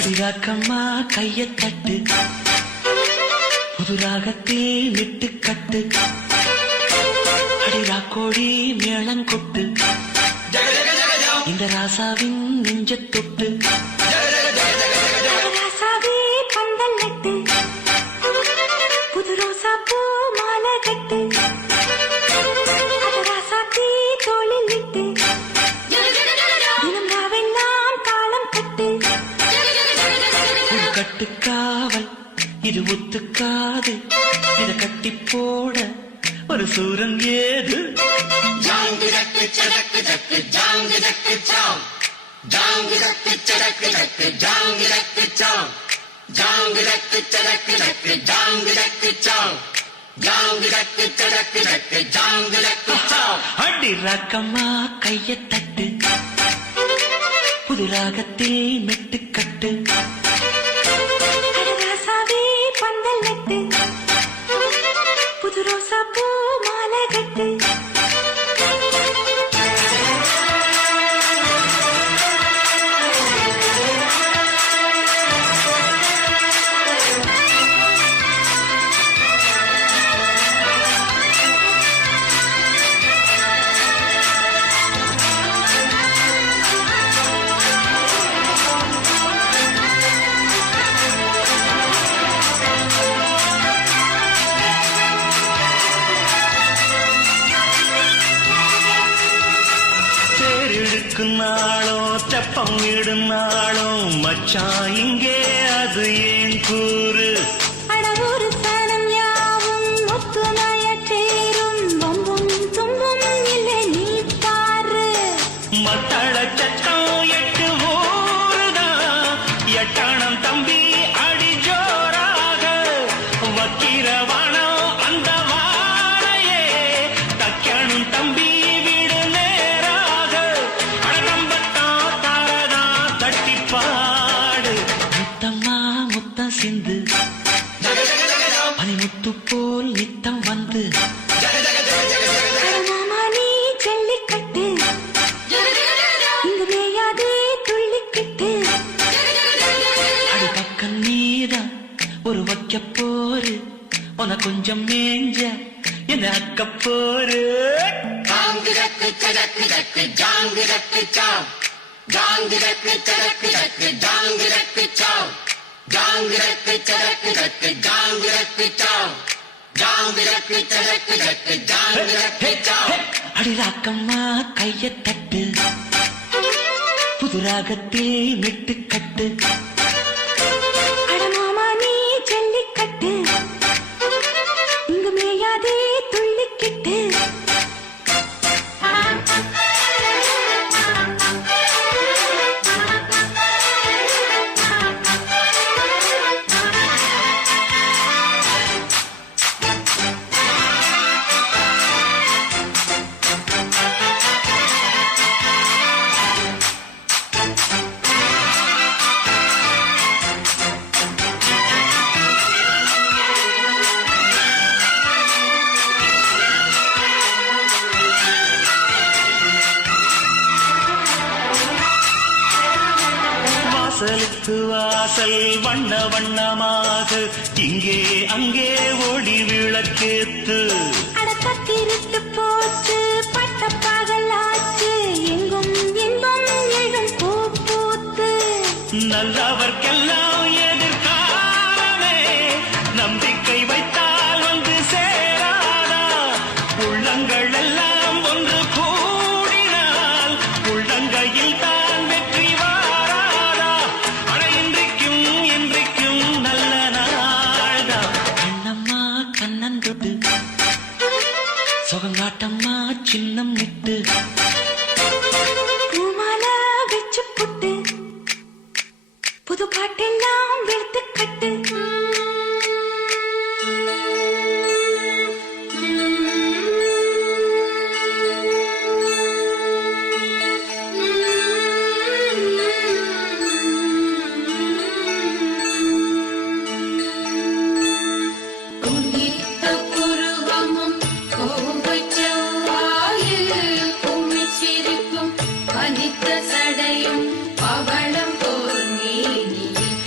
அடிராக்கம்மா கைய தட்டு புதுராகத்தே விட்டு கட்டு அடிராக்கோடி மேளங்கொட்டு இந்த ராசாவின் நெஞ்ச தொட்டு ராசாவே பந்தல் நட்டு புது ரோசா பூ மாலை கட்டு ராசாத்தி தோளில் விட்டு தினம் ராவெல்லாம் காலம் கட்டு கட்டுக்காவல் இது ஒத்துக்காது இத கட்டி போட ஒரு சூரன் ஏது ஜாங்கு ஜக்கு சடக்கு ஜக்கு ஜாங்கு ஜக்கு சாம் ஜாங்கு ஜக்கு சடக்கு ஜக்கு ஜாங்கு ஜக்கு சாம் ஜாங்கு ஜக்கு சடக்கு ஜக்கு ஜாங்கு ஜக்கு சாம் ஜாங்கு ஜக்கு சடக்கு ஜக்கு ஜாங்கு ஜக்கு சாம் அடி ராக்கம்மா கைய தட்டு புது ராகத்தில் மெட்டு கட்டு ராசாவே பந்தல் நட்டு புது ரோசா பூ மாலை கட்டு நாளோ தெப்பம் இடுநாளோ மச்சான் இங்கே அது ஏன் கூறு அடவூரு சனம் யாவும் ஒத்துணைய சேரும் வம்பும் தும்பும் இல்லை நீ பாரு மத்தள சட்டம் எட்டு ஊருதான் எட்டணம் தம்பி அடி ஜோராக வக்கிரவானோ அந்த வாழையே தக்கணும் தம்பி சிந்து பனிமுத்து போல் நித்தம் வந்து மாமா நீ ஜல்லிக்கட்டு இங்கு மேயாதே துள்ளிக்கிட்டு அடி பக்கம் நீதான் ஒரு வைக்க போரு உன கொஞ்சம் மேஞ்ச என்ன அக்க போரு ஜாங்கு ஜக்கு சடக்கு ஜக்கு ஜாங்கு ஜக்கு சாம் ஜாங்கு ஜக்கு சடக்கு ஜக்கு ஜாங்கு ஜக்கு சாம் ஜாங்கு ஜக்கு சடக்கு ஜக்கு ஜாங்கு ஜக்கு சாம் ஜாங்கு ஜக்கு சடக்கு ஜக்கு ஜாங்கு ஜக்கு சாம் அடி ராக்கம்மா கைய தட்டு புது ராகத்தில் மெட்டு கட்டு அட மாமா நீ ஜல்லிக்கட்டு இங்கு மேயாதே துள்ளிக்கிட்டு வாசலுக்கு வாசல் வண்ண வண்ணமாக இங்கே அங்கே ஒளி விளக்கேத்து அடக்கத்திருட்டு போச்சு பட்ட பகலாச்சு எங்கும் இன்பம் எழும் பூ பூத்து நல்லவர்க்கெல்லாம் எதிர்காலமே நம்பிக்கை வைத்தால் வந்து சேராதா உள்ளங்கள் எல்லாம் ஒன்று கூடினால் உள்ளங்கையில் தான் வெற்றி வாராதா அட இன்றைக்கும் இன்றைக்கும் நல்ல நாள்தா கண்ணம்மா கண்ணன் தொட்டு சுகங்காட்டம்மா சின்னம் விட்டு பூமாலா வச்சு புட்டு புது பாட்டெல்லாம் வெளுத்து கட்டு பனித்த சடையும் பவளம் போல் மேனியில்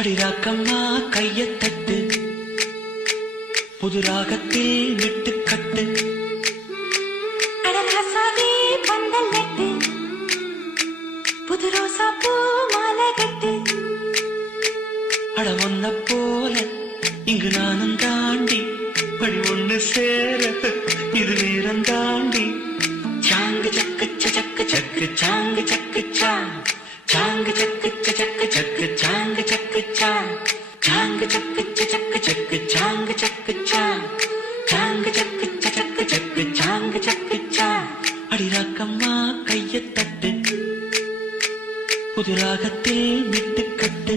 அடிராக்கம்மா கையத் தட்டு புது ராகத்தில் விட்டு கட்டு அடராசாவே பந்தல் நட்டு புது ரோசா பூ மாலை கட்டு அட ஒன்ன போல இங்கு நானும் தாண்டி படி ஒண்ணு சேர இது நேரம் தாண்டி சாங்கு சக்கு சக்கு சக்கு சாங்கு சக்கு சாங்கு சக்கு சக்கு சக்கு சாங்கு சக்கு சாங்கு சக்கு சக்கு சக்கு சாங்கு சக்கு சாங்கு சக்கு சக்கு சக்கு சாங்கு சக்கு அடிராக்கம்மா கையத் தட்டு புது ராகத்தில் விட்டு கட்டு